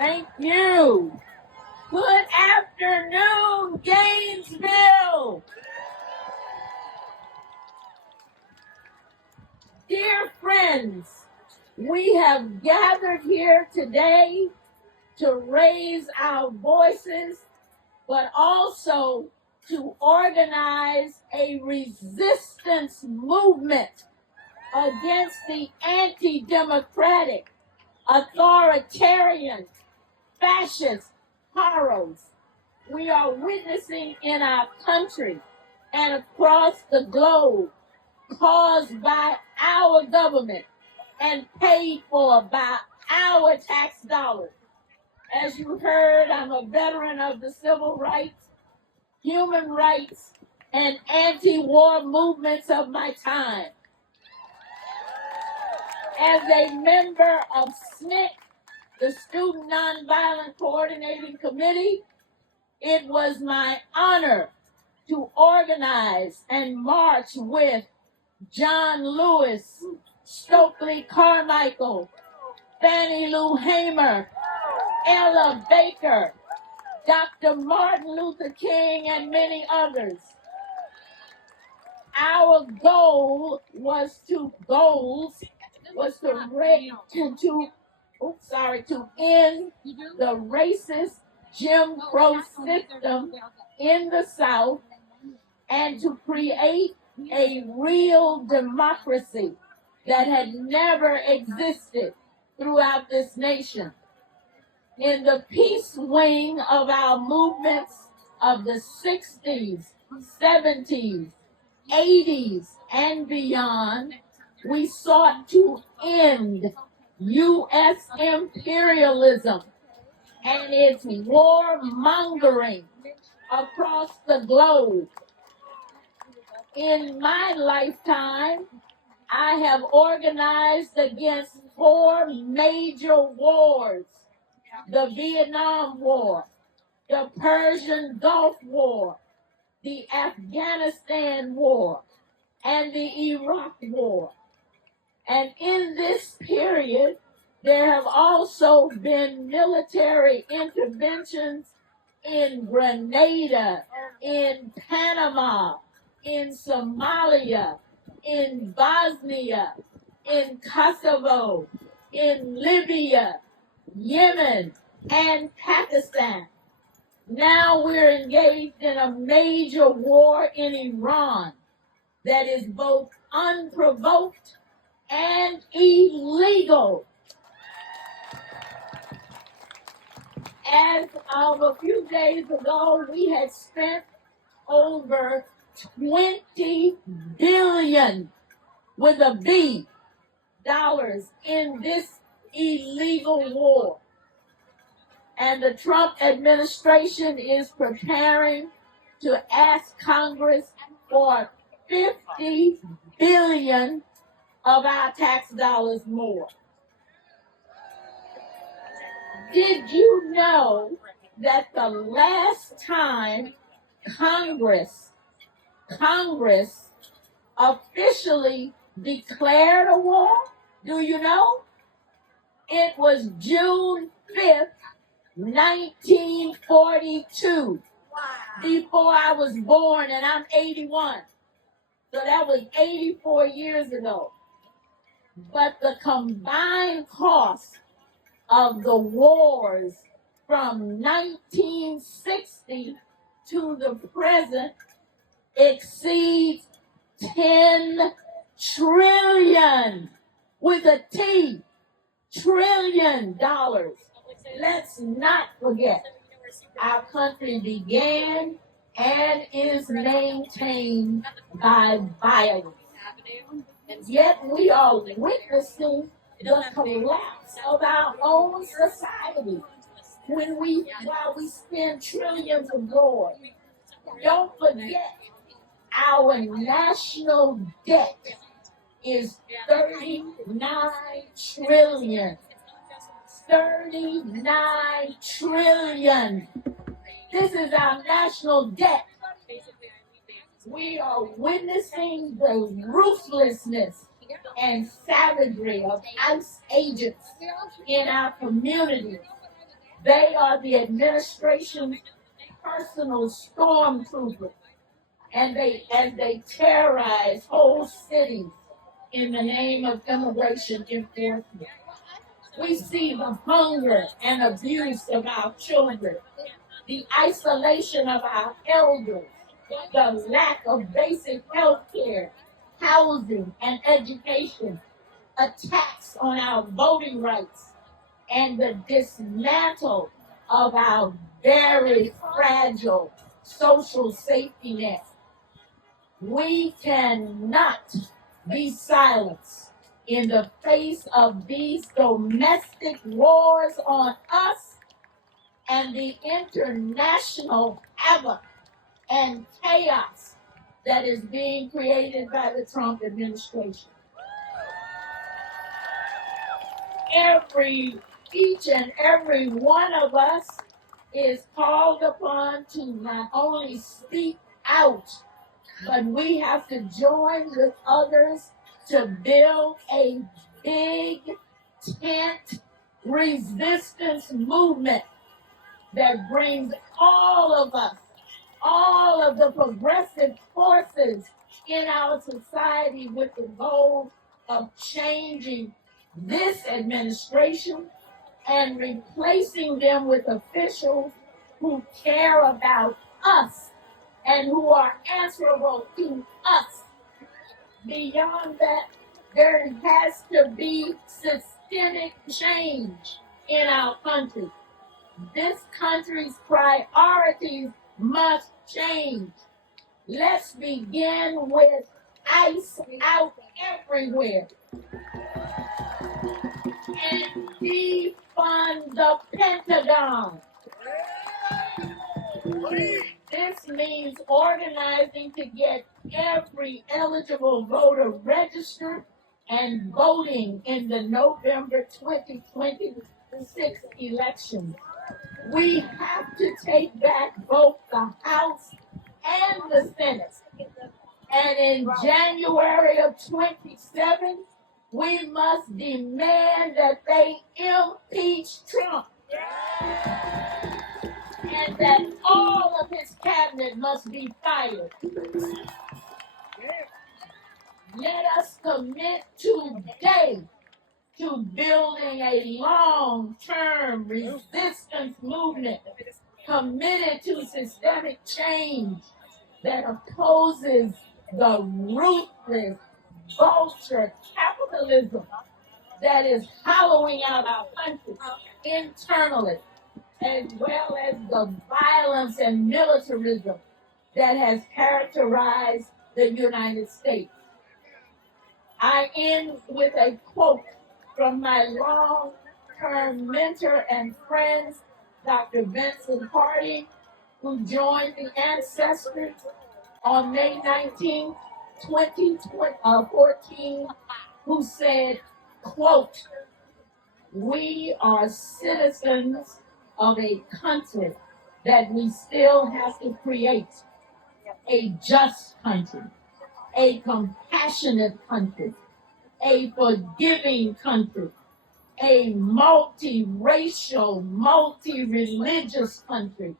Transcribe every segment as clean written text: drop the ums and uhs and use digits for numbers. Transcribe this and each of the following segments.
Thank you. Good afternoon, Gainesville. Dear friends, we have gathered here today to raise our voices, but also to organize a resistance movement against the anti-democratic, authoritarian, fascist horrors we are witnessing in our country and across the globe, caused by our government and paid for by our tax dollars. As you heard, I'm a veteran of the civil rights, human rights, and anti-war movements of my time. As a member of SNCC, the Student Nonviolent Coordinating Committee, it was my honor to organize and march with John Lewis, Stokely Carmichael, Fannie Lou Hamer, Ella Baker, Dr. Martin Luther King, and many others. Our goal was to end the racist Jim Crow system in the South and to create a real democracy that had never existed throughout this nation. In the peace wing of our movements of the 60s, 70s, 80s, and beyond, we sought to end U.S. imperialism and its warmongering across the globe. In my lifetime, I have organized against 4 major wars: the Vietnam War, the Persian Gulf War, the Afghanistan War, and the Iraq War. And in this period, there have also been military interventions in Grenada, in Panama, in Somalia, in Bosnia, in Kosovo, in Libya, Yemen, and Pakistan. Now we're engaged in a major war in Iran that is both unprovoked and illegal. As of a few days ago, we had spent over $20 billion with a B dollars in this illegal war. And the Trump administration is preparing to ask Congress for $50 billion of our tax dollars more. Did you know that the last time Congress officially declared a war, do you know? It was June 5th, 1942, before I was born, and I'm 81. So that was 84 years ago. But the combined cost of the wars from 1960 to the present exceeds 10 trillion, with a T, trillion dollars. Let's not forget, our country began and is maintained by violence. Yet we are witnessing the collapse of our own society while we spend trillions abroad. Don't forget, our national debt is 39 trillion. 39 trillion. This is our national debt. We are witnessing the ruthlessness and savagery of ICE agents in our communities. They are the administration's personal stormtroopers, and as they terrorize whole cities in the name of immigration enforcement. We see the hunger and abuse of our children, the isolation of our elders, the lack of basic health care, housing, and education, attacks on our voting rights, and the dismantle of our very fragile social safety net. We cannot be silenced in the face of these domestic wars on us and the international havoc and chaos that is being created by the Trump administration. Each and every one of us is called upon to not only speak out, but we have to join with others to build a big tent resistance movement that brings all of us, all of the progressive forces in our society with the goal of changing this administration and replacing them with officials who care about us and who are answerable to us. Beyond that, there has to be systemic change in our country. This country's priorities must change. Let's begin with ICE out everywhere and defund the Pentagon. This means organizing to get every eligible voter registered and voting in the November 2026 election. We have to take back both the House and the Senate. And in January of 27, we must demand that they impeach Trump. And that all of his cabinet must be fired. Let us commit today to building a long-term resistance movement committed to systemic change that opposes the ruthless vulture capitalism that is hollowing out our country internally, as well as the violence and militarism that has characterized the United States. I end with a quote from my long-term mentor and friend, Dr. Vincent Harding, who joined the Ancestors on May 19, 2014, who said, quote, "We are citizens of a country that we still have to create, a just country, a compassionate country, a forgiving country, a multiracial, multi-religious country,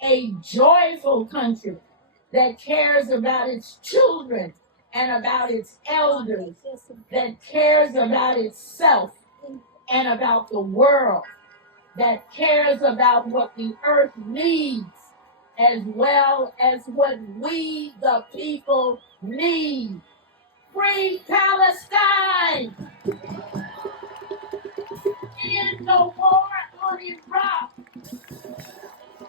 a joyful country that cares about its children and about its elders, that cares about itself and about the world, that cares about what the earth needs, as well as what we, the people, need. Free Palestine! End the war on Iraq!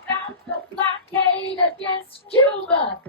Stop the blockade against Cuba!